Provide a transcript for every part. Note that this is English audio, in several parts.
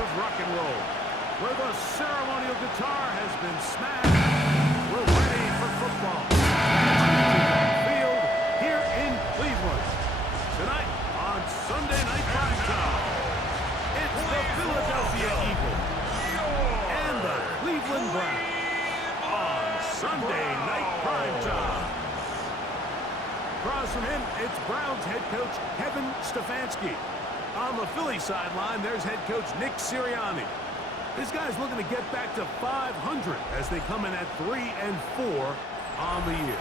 of rock and roll. Where the ceremonial guitar has been smashed, we're ready for football. Field here in Cleveland. Tonight on Sunday Night Primetime, it's the Philadelphia Eagles and the Cleveland Browns on Sunday Night Primetime. Across from him, it's Browns head coach Kevin Stefanski. On the Philly sideline, there's head coach Nick Sirianni. This guy's looking to get back to 500 as they come in at 3-4 on the year.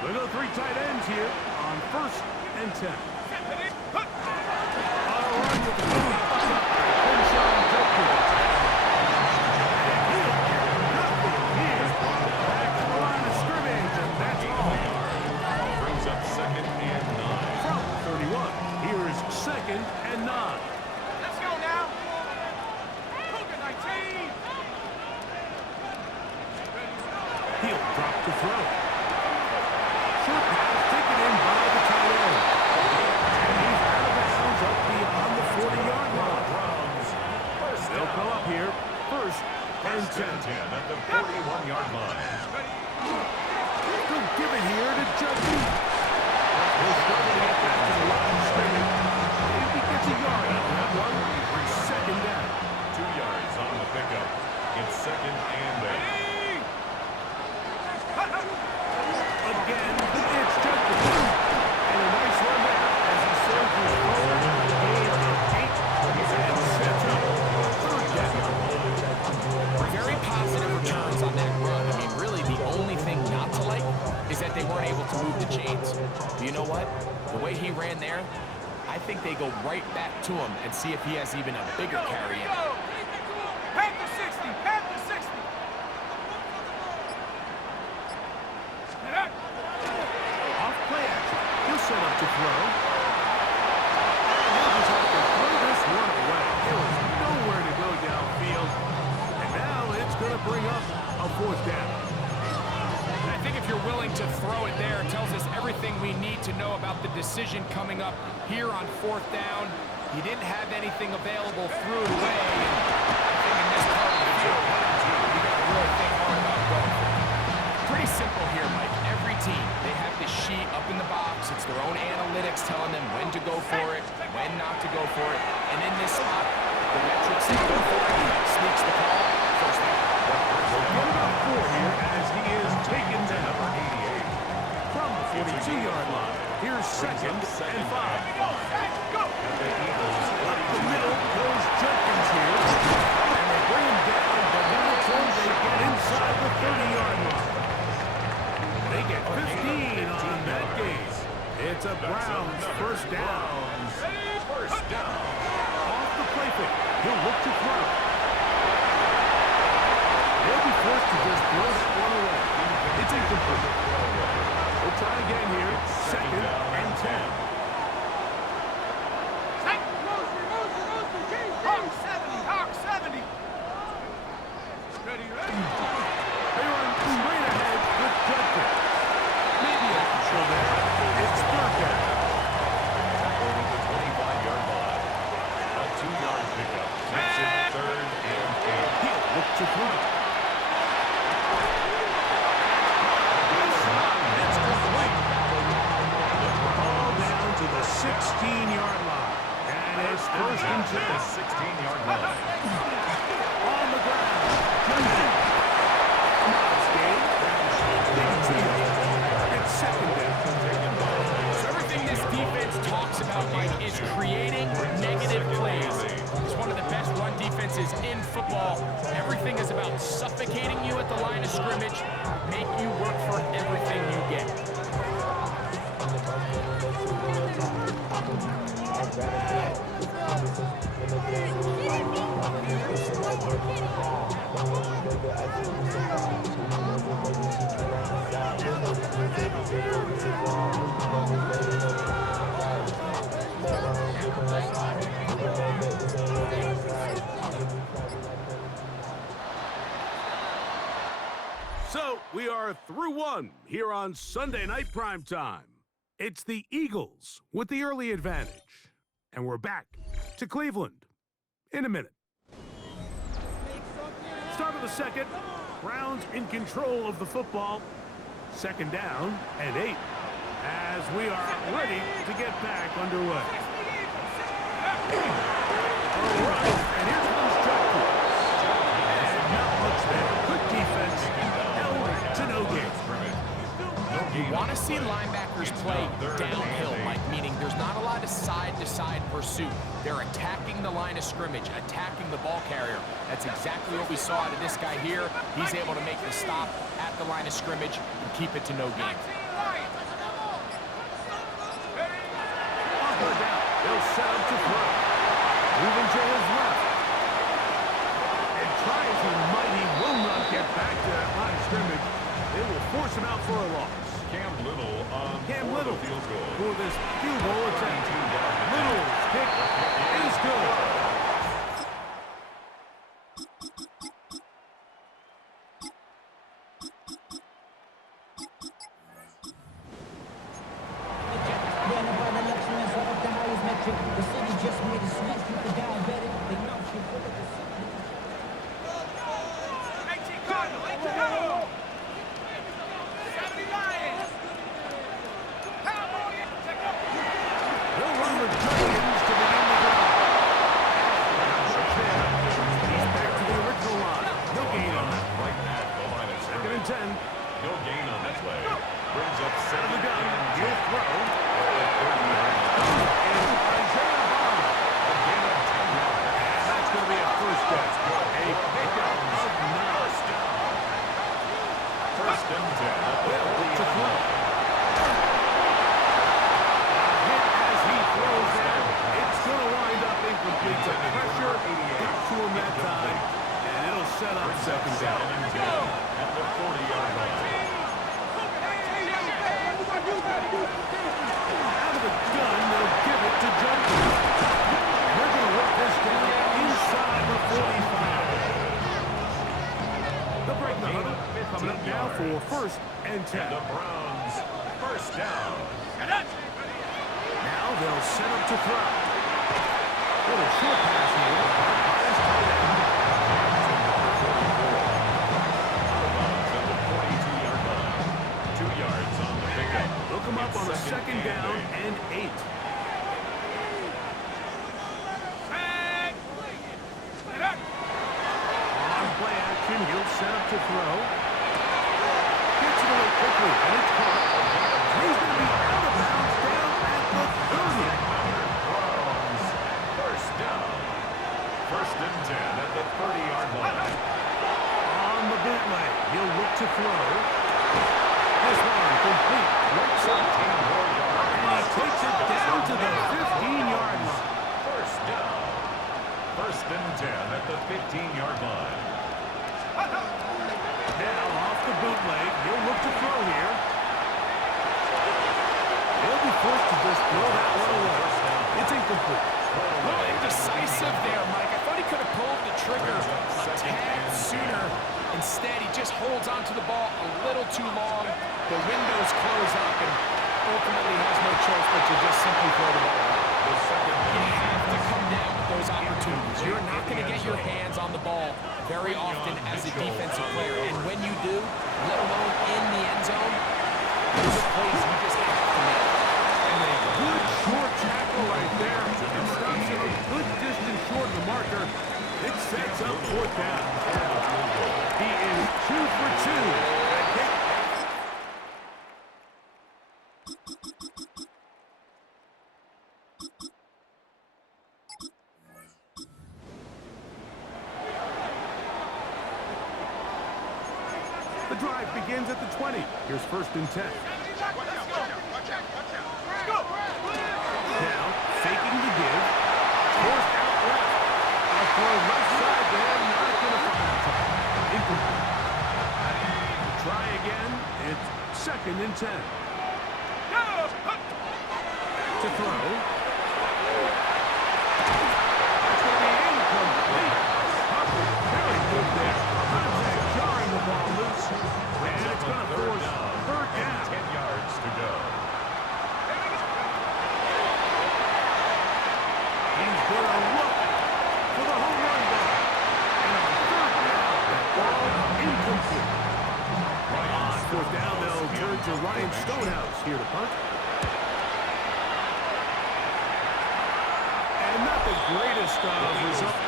We go 3 tight ends here on 1st and 10. Brings up 2nd and 9. From 31, here's 2nd and 9. Let's go now. Cougar 19. He'll drop to throw. Short pass taken in by the tight end. And he's out of bounds up beyond the 40-yard line. They'll come up here, 1st and 10. At the 41-yard line. Good give it here to Judson. He'll struggle to get back to the line of scrimmage. If he gets a yard out of that one, 2nd down. 2 yards on the pickup. It's 2nd and 8. Again, it's Judson. And a nice run there as he surges forward. Gain of 8 and sets up 3rd down. Very positive returns on that run. I mean, really, the only thing not to like is that they weren't able to move the chains. But you know what? The way he ran there, I think they go right back to him and see if he has even a bigger carry in. Panther 60. Panther 60. Off play action. He'll set up to throw. And he'll just have to throw this one away. There was nowhere to go downfield. And now it's going to bring up a 4th down. And I think if you're willing to throw it there, it tells us everything we need to know about the decision coming up here on 4th down. He didn't have anything available, threw it away. And I think in this part of the field, you got to really think hard about going for it. Pretty simple here, Mike. Every team, they have this sheet up in the box. It's their own analytics telling them when to go for it, when not to go for it. And in this spot, the metrics say go for it. He sneaks the call. 1st down. We'll get about 4 here as he is taken down. From the 42-yard line. Here's 2nd and 5. Up the middle goes Jenkins here. And they bring him down, but now they get inside the 30-yard line. They get 15 on that game. It's a Browns 1st down. Off the play fake. He'll look to throw. They'll be forced to just throw that one away. It's incomplete. We'll try again here. 2nd and 10. Hawk 70. Hawk 70. Ready. They run straight ahead with Judson. Maybe a control there. It's 3rd down. Over the 25-yard line. A 2-yard pickup. Makes it 3rd and 8. He'll look to throw. It's complete. Ball down to the 16-yard line. And it's football, everything is about suffocating you at the line of scrimmage, make you work for everything you get. So we are through one here on Sunday Night Primetime. It's the Eagles with the early advantage. And we're back to Cleveland in a minute. Start of the second. Browns in control of the football. Second down and 8 as we are ready to get back underway. All right, and here comes Chuck. And not much there. Good defense. Held to no gain. You want to see linebackers play downhill, Mike, meaning there's not a lot of side-to-side pursuit. They're attacking the line of scrimmage, attacking the ball carrier. That's exactly what we saw out of this guy here. He's able to make the stop at the line of scrimmage and keep it to no gain. They'll set him to throw. Moving to his left. And try as he might, he will not get back to that line of scrimmage. They will force him out for a loss. Cam Little on Little field goal. for this field goal attempt. Little's kick is good. The city just made a switch with the diabetic. They know she full of the city. 18 Cardinal, 18 go! 70 Lions! Cowboy, check up! They'll run with Dragons to begin the drive. He's back to the original line. No gain on that. Right at the line of Second and 10. No gain on the play. Brings up Out of the gun. second. He'll throw. That's going to be a first down. A pickup of 9. First and 10 at the Will to 40-yard throw. line. Hit as he throws there. It's going to wind up incomplete. The pressure got to him that time, and it'll set up second down. Second and 10 at the 40-yard line. Out of the gun, they'll give it to Jones. And they're going to work this down inside the 45. The break the huddle coming up now for first and 10. And the Browns first down. Now they'll set up to throw. Little short pass here. By his tight end. At the 42-yard line. 2 yards on the pickup. Look him up on a second down and 8. On play action, he'll set up to throw. Gets it away quickly, and it's caught. He's going to be out of bounds down at the 30. Browns first down. First and 10 at the 30-yard line. On the bootleg, he'll look to throw. This one complete. Right side. 18 more yards. And he takes it down to the 15-yard line. First down. First and 10 at the 15-yard line. Now off the bootleg, he'll look to throw here. He'll be forced to just throw that one away. It's incomplete. A little indecisive there, Mike. I thought he could have pulled the trigger a tad sooner. Instead, he just holds onto the ball a little too long. The windows close up, and ultimately has no choice but to just simply throw the ball. You have to come down with those opportunities. You're not going to get your hands on the ball very often as a defensive player. And when you do, let alone in the end zone, those are plays you just have to make. And a good short tackle right there. It stops him a good distance short of the marker. It sets up fourth down. He is 2 for 2 at kick. drive begins at the 20. Here's first and 10. Now, faking the give. Forced out left. A throw left side there. Not going to find the top. Incomplete. Try again. It's second and 10. Back to throw. That's going to be incomplete. Very good there. Contact jarring the ball loose. And it's going to force third down. 10 yards to go. He's going to look for the home run ball. And on third down, that ball incomplete. On fourth down, they'll turn to Ryan Stonehouse here to punt. And not the greatest of results.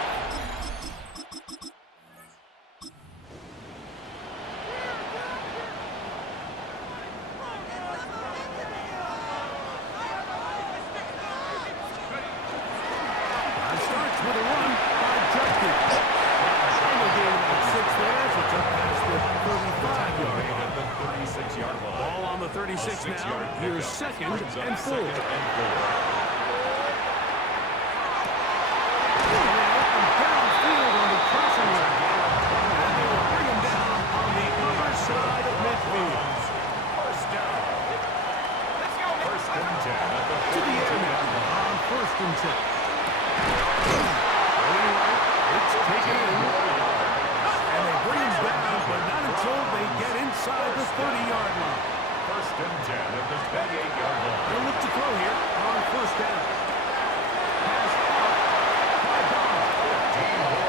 Starts with a run by Judkins. Final gain about 6 there. It's up past the 35-yard line. At the 36-yard line. Ball on the 36 now. Here's second and 4. Downfield on the crossing route. And they will bring him down on the other side of midfield. First down. First and 10 at the To the air now on first and 10. It's taken in. And they bring him down, but not until they get inside the 30-yard line. First and 10 at the 28-yard line. They'll look to throw here on first down. Pass out by Bond.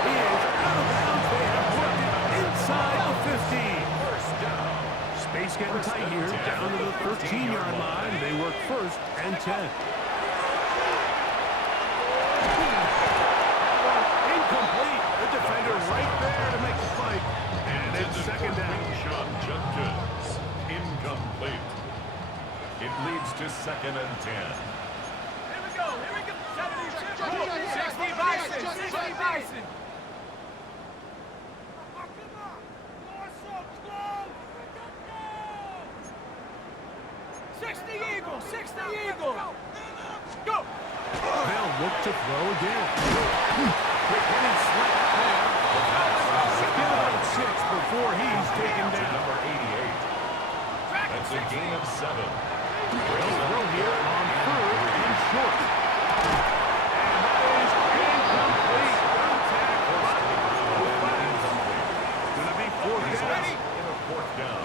He is out of bounds. They have worked it inside the 15. First down. Space getting tight here, down to the 13-yard line. They work first and 10. Incomplete. The defender right there to make the fight. And it's second down. Sean Judkins. Incomplete. It leads to second and 10. Here we go. 60 Bison. 60 Bison. 60 Eagles. 60 Eagles. Go. They'll look to throw again. Quick hitting slant there. Get about 6 before he's taken To down. number 88. That's a gain of 7. They'll throw here on third and short. And that is incomplete. Contact by the flags. Going to be fourth down. In a fourth down.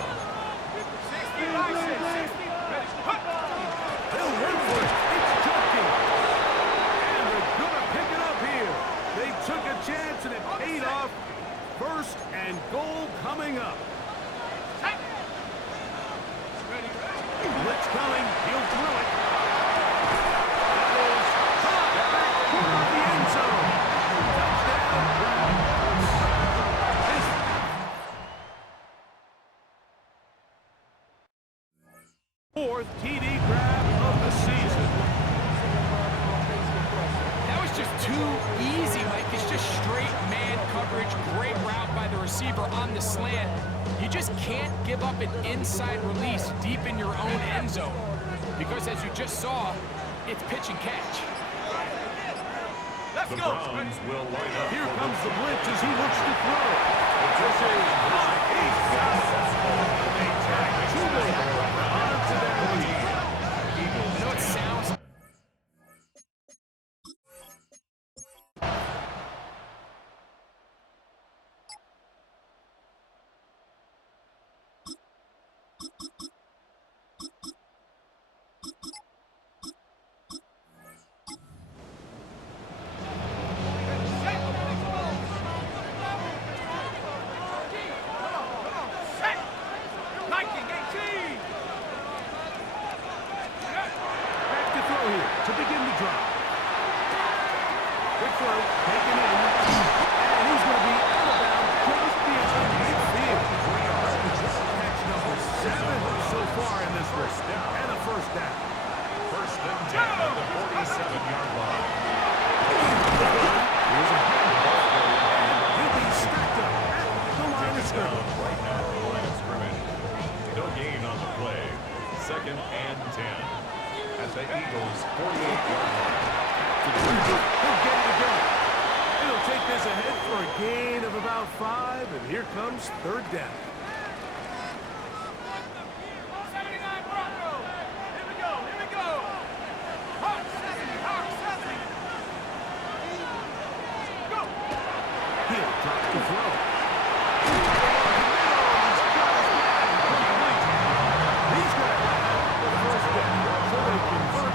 60 Bison. 60. Ready. Hut. They'll run for it. It's Judkins. And they're going to pick it up here. They took a chance and it paid off. First and goal coming up. Blitz coming. He'll throw it. That is caught back toward the end zone. Touchdown. Fourth TD grab of the season. That was just too easy, Mike. It's just straight man coverage. Great route by the receiver on the slant. You just can't give up an inside release deep in your own end zone. Because as you just saw, it's pitch and catch. Let's The go. Browns will line up. Here comes the blitz as he looks to throw. This is caught. He's got it. They tag to the onto their lead. I know it sounds... Set. 19, 18. Back to throw here to begin the drive. Quick throw, taken in. And he's going to be out of bounds just beyond midfield. Catch number 7 so far in this race. And a first down. First and 10 at the 47-yard line. Here's a handoff. And he'll be stacked up at the line of scrimmage. Right now, the line of scrimmage. gain on the play. 2nd and 10. At the Eagles' 48-yard line. He'll get it again. It'll take this ahead for a gain of about 5, and here comes 3rd down. 79 Broncos. Here we go. Here we go. Hawk 70. Hawk 70. Go. He'll drop to throw. He's going to have the 1st down, so they convert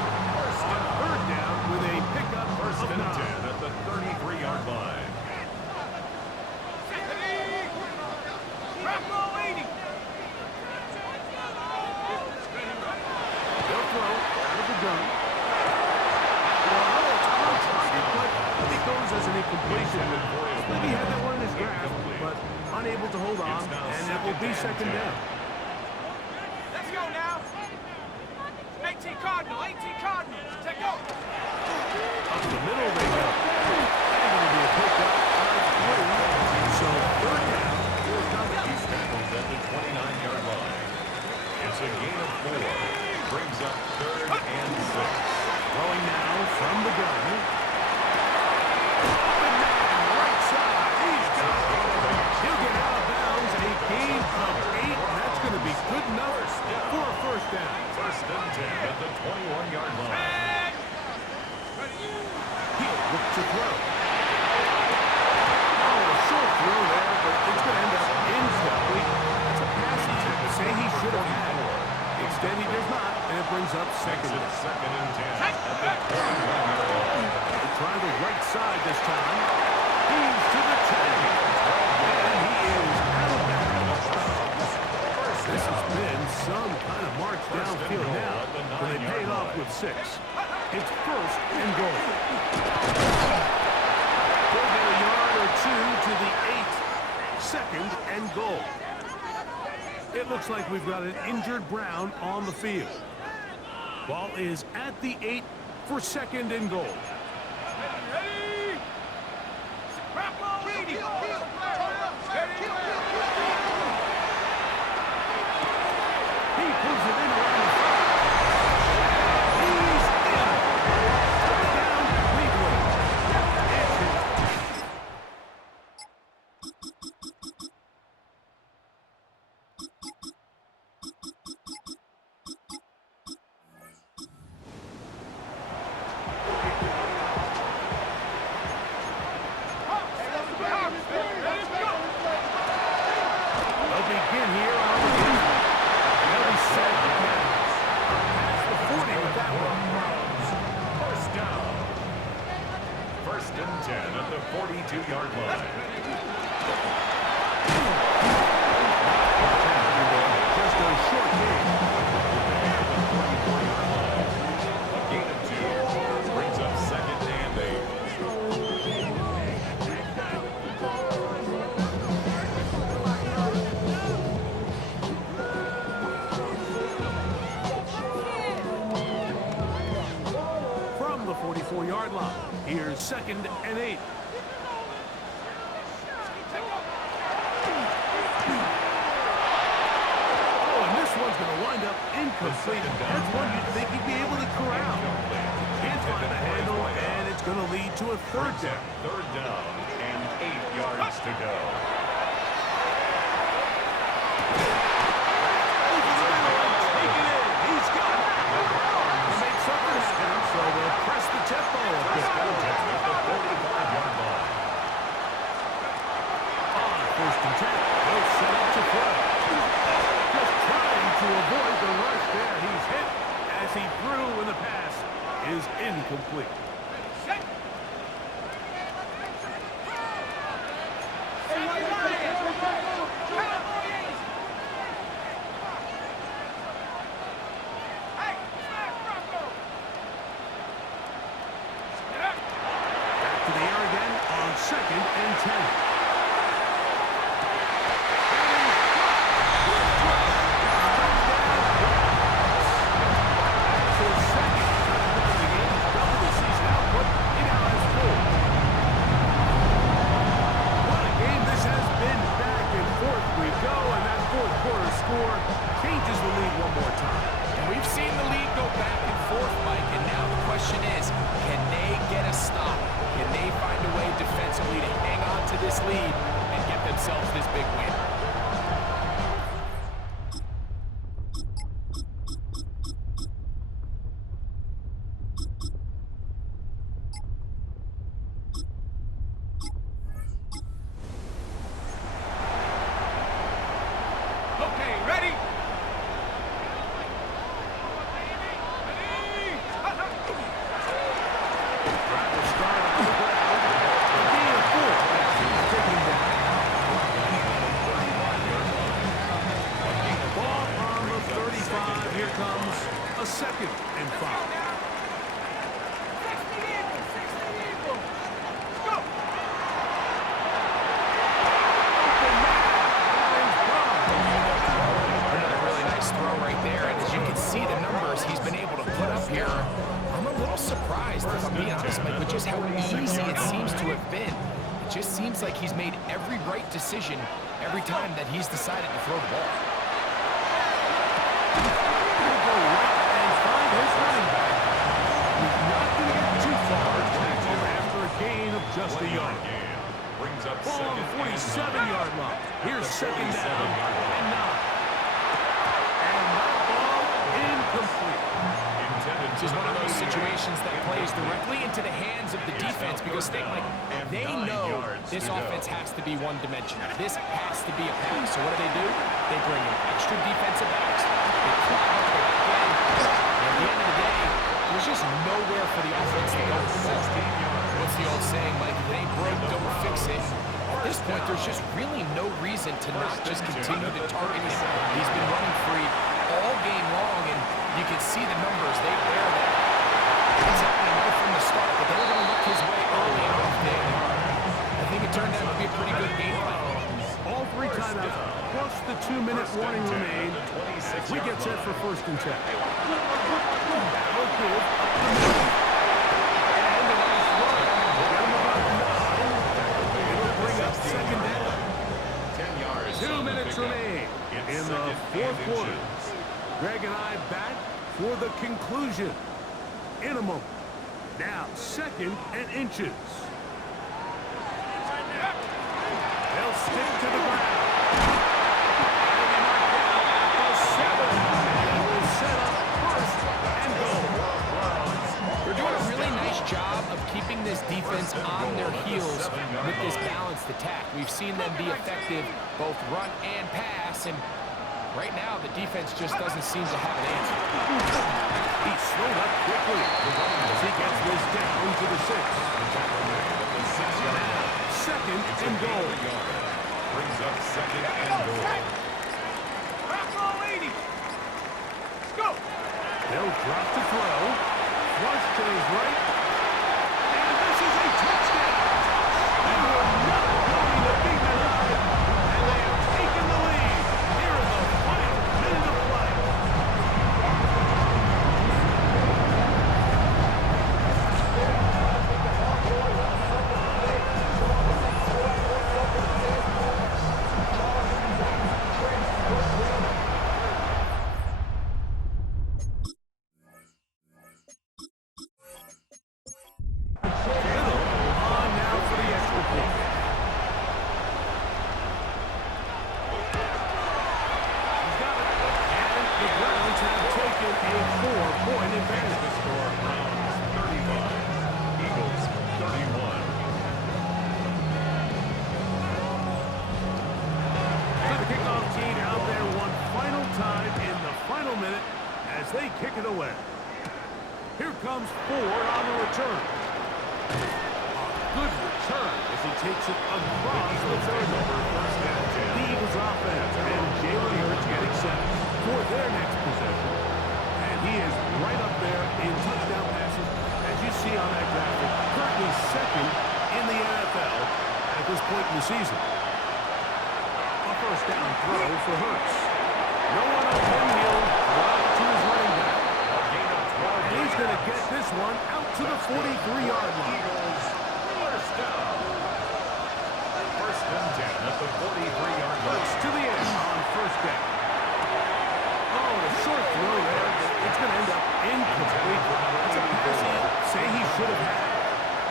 on 3rd down with a pickup First of and 9. 10 at the 33-yard line. Bronco 80. They'll throw out of the gun. Well, it's on target, but it goes as an incompletion. Maybe he had that one in his grasp, but unable to hold on, and it will be 2nd down. Let's go now. 18 Cardinal. 18 Cardinal. Take go. Up the middle they go. And it'll be a pickup of 3. So 3rd down. He's tackled at the 29-yard line. It's a gain of 4. Brings up 3rd and 6. Throwing now from the gun. Open man, right side. He's got it. He'll get out of bounds. A gain of 8, and that's going to be good enough for a 1st down. 1st and 10 at the 21-yard line. He'll look to throw. Oh, a short throw there, but it's going to end up incomplete. That's a pass he should say he should have had. Instead, he does not, and it brings up 2nd down. It's 2nd and 10 at the 21-yard line. They'll try the right side this time. He's to the 10. And he is out of bounds. This has been some kind of march downfield now, but they paid off with 6. It's 1st and goal. They'll get a yard or 2 to the 8. 2nd and goal. It looks like we've got an injured Brown on the field. Ball is at the 8 for 2nd and goal. Ready. Bronco 80. He pulls it in around the 5. He's in. Touchdown, Cleveland. It's his. They'll begin here on the game. They'll be set up now. Past the 40 with that one. 1st down. 1st and 10 at the 42-yard line. Just a short game. A gain of 2. Brings up 2nd and 8. From the 44-yard line, here's 2nd and 8. Oh, and this one's going to wind up incomplete. That's one you'd think he'd be able to corral. Can't find the handle, and it's going to lead to a 3rd down. 3rd down and 8 yards to go. Over the middle and take it in. He's got it. They made something happen, so they'll press the tempo a bit. At the 45-yard line. On 1st and 10, they'll set up to throw. Just trying to avoid the rush there. He's hit as he threw when the pass is incomplete. Back to the air again on 2nd and 10. His second touchdown of the game, double the season a 2nd and 5. 60 equal, 60 equal. Go. Open man. That is gone. Another really nice throw right there, and as you can see the numbers he's been able to put up here, I'm a little surprised, if I'm being honest, Mike, with just how easy it seems to have been. It just seems like he's made every right decision every time that he's decided to throw the ball. He'll go right and find his running back. He's not going to get too far. Tackle after a gain of just a yard. Brings up Ball on the 47-yard line. Here's 2nd down and 9. And that ball incomplete. This is one of those situations that plays directly into the hands of the defense because they know this offense has to be one-dimensional. This has to be a pass. So what do? They bring in extra defensive backs. They clog up the back end. And at the end of the day, there's just nowhere for the offense to go with the ball. What's the old saying, Mike? If it ain't broke, don't fix it. At this point, there's just really no reason to not just continue to target him. He's been running free all game long, and you can see the numbers. They bear that. It's happening right from the start, but they were going to look his way early and often. I think it turned out to be a pretty good game plan. All 3 timeouts plus the 2-minute warning remain. We get set for 1st and 10. That'll give up the middle. And a nice run. Get him about 9. It'll bring up 2nd down. 10 yards. 2 minutes remain in the 4th quarter. Greg and I back for the conclusion in a moment. Now, 2nd and inches. They'll stick to the ground. And he knocked down at the 7. And it will set up 1st and goal. They're doing a really nice job of keeping this defense on their heels with this balanced attack. We've seen them be effective both run and pass, and right now the defense just doesn't seem to have an answer. He slowed up quickly as he gets this down to the 6. Now, 2nd and goal. Brings up 2nd and goal. Back roll 80. Go. They'll drop to throw. Flush to his right. And this is a touchdown. They were not going to beat them alive. And they have taken the lead here in the final minute of play. They kick it away. Here comes Ford on the return. A good return as he takes it across the 30. The Eagles offense and Jalen Hurts getting set for their next possession. And he is right up there in touchdown passes, as you see on that graphic. Currently 2nd in the NFL at this point in the season. A 1st down throw for Hurts. No one open, he'll drop to his running back. And he's going to get this one out to the 43-yard line. First down. 1st and 10 at the 43-yard line. Hurts to the end on 1st down. Oh, a short throw there. It's going to end up incomplete. That's a pass he say he should have had.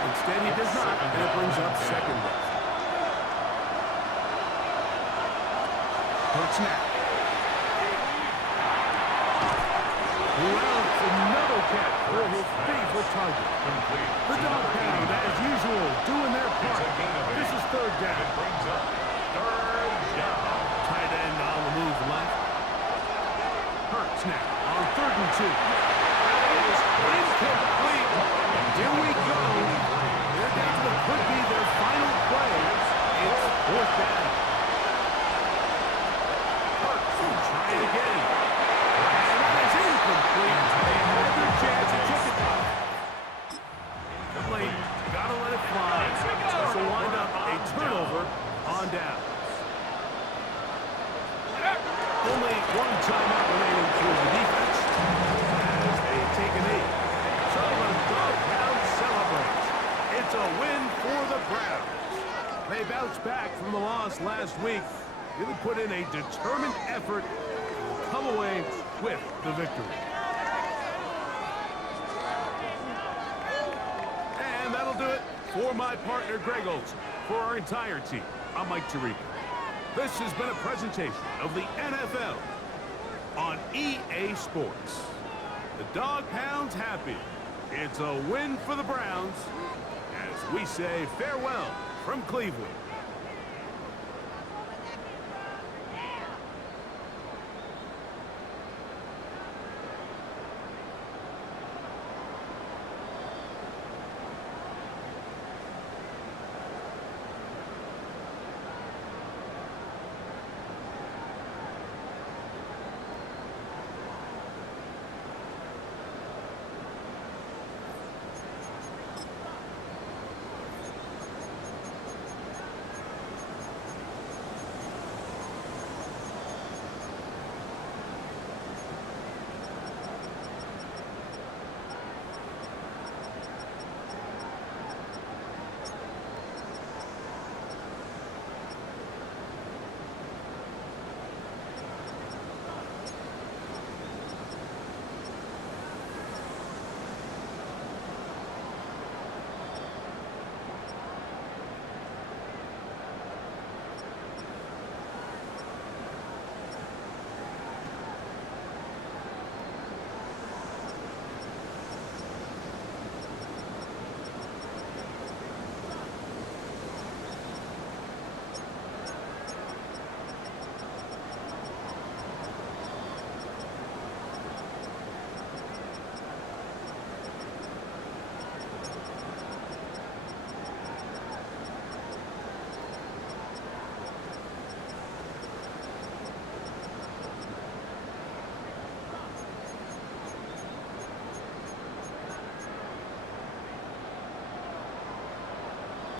Instead, he does not, and it brings up 2nd down. Hurts now. Well, another catch for his favorite target. The dog pound, as usual, doing their part. This is 3rd down. Brings up 3rd down. Tight end on the move left. Hurts now on 3rd and 2. That is incomplete. Here we go. They're down to what could be their final play. It's 4th down. Hurts will try it again. And that is incomplete. Only one timeout remaining for the defense as they take a knee. So the Doghounds celebrate. It's a win for the Browns. They bounced back from the loss last week. Really put in a determined effort to come away with the victory. And that'll do it for my partner, Greg Olson. For our entire team, I'm Mike Tirico. This has been a presentation of the NFL on EA Sports. The Dog Pound's happy. It's a win for the Browns as we say farewell from Cleveland.